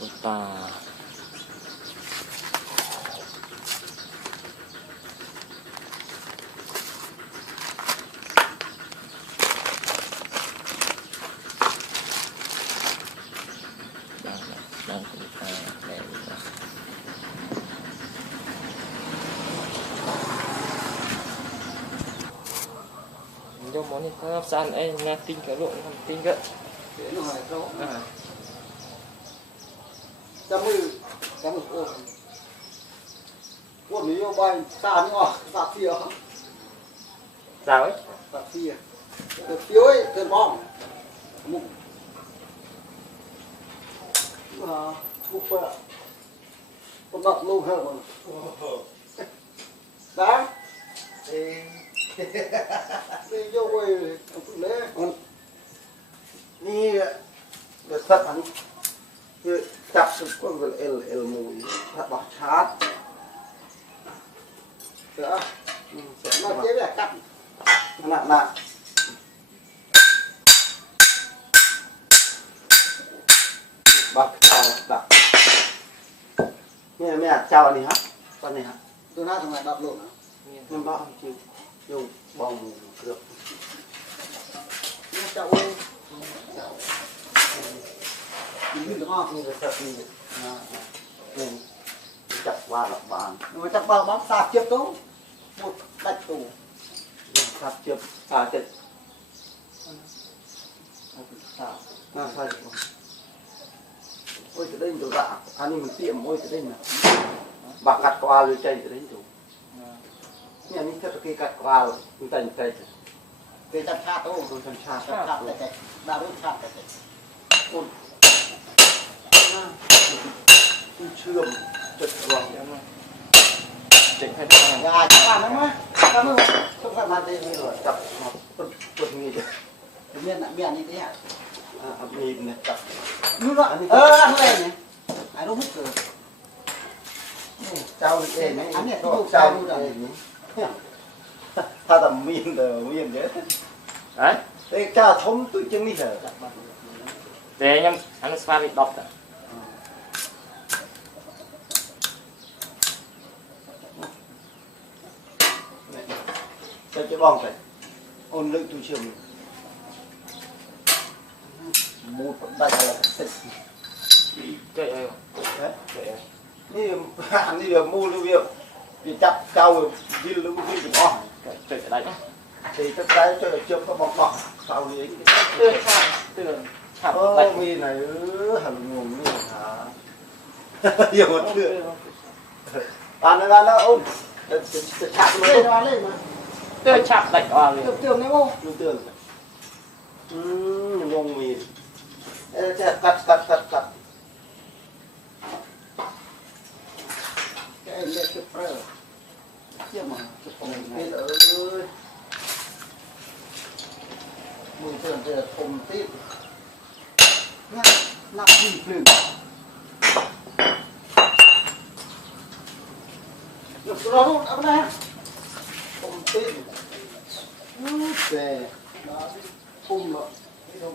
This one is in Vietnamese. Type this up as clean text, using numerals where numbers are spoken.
Kubota đang Kubota đây vô món này có hấp dẫn ấy nghe tin cái lượng làm tin cơ thế nó hỏi đâu chăm mười ôn lý yêu bay xa nữa sạc xìa sao ấy sạc xìa được phiếu ấy tiền bom mục mục bờ con đợt lâu hơn mà đó đi vô quê ông cứ lẽนี่เดี๋ยวสักอันคือจับสุดก็เป็นเอลมูถ้าบอกชาร์จเสือน่าเจ๊แบบกัดหนักบักเอาดักเนี่ยแม่เจ้าอันนี้ฮะตอนนี้ฮะตัวหน้าทำไมดับโลกนะมันบ้าจริงอยู่บองเกือบเนี่ยเจ้าเองยืนงอกนี่ก็จะมีนี่จับว่าหลับบานมันจับว่าบ้านสาบเจ็บตู้หมดดัดตู้สาบเจ็บสาบเจ็บสาบน่าใช่โอ้ยจะได้ดูด่าอันนี้มันเตี้ยมโอ้ยจะได้นะบักกัดกวาเลยใจจะได้ดูเนี่ยนี่ถ้าตะกี้กัดกวามันใจใจเกิดจับชาตู้โดนชาแต่ดาวรุ่งชาแต่เชื่อมจุดรวมเจ็บให้ได้ยาจับบ้านนั้นไหมจับมือต้องสั่งมาดีนี่เลยจับมาปวดมีเมียนนี่ที่ฮะมีเนี่ยจับนู่นละอะไรเนี่ยไอ้ลูกไม่เกิดเจ้าเองอันนี้ลูกเจ้าดูดังถ้าทำมีนเด้อมีนเยอะไอ้เจ้าทมตุ้ยจังนี่เหรอแต่ยังอันนั้นสปาร์ตดอกจะบ้องไปโอนลึกตู้เชื่อมมูดได้อะไรสิเจ๊เอ๋นี่อันนี้เดี๋ยวมูดเรียวจะจับเจ้าดิ้นลึกดิ้นจะบ้องเจ๊อะไรนะthì cái trái cho được chưa có bọc sau thì tương vì này hẳn nguồn như hả nhiều một chuyện bạn nó ôn chạm nó lên mà tương chạm lạnh vào liền tường đấy không tường nguồn mì cắt cái này là chụp rồi chứ mà chụp cái ơiมือเตือนจะคมติดเนี่ยนับดีพลึงหยุดรอลูกเอาไปนะคมติดแต่พุ่มหรอไม่ต้อง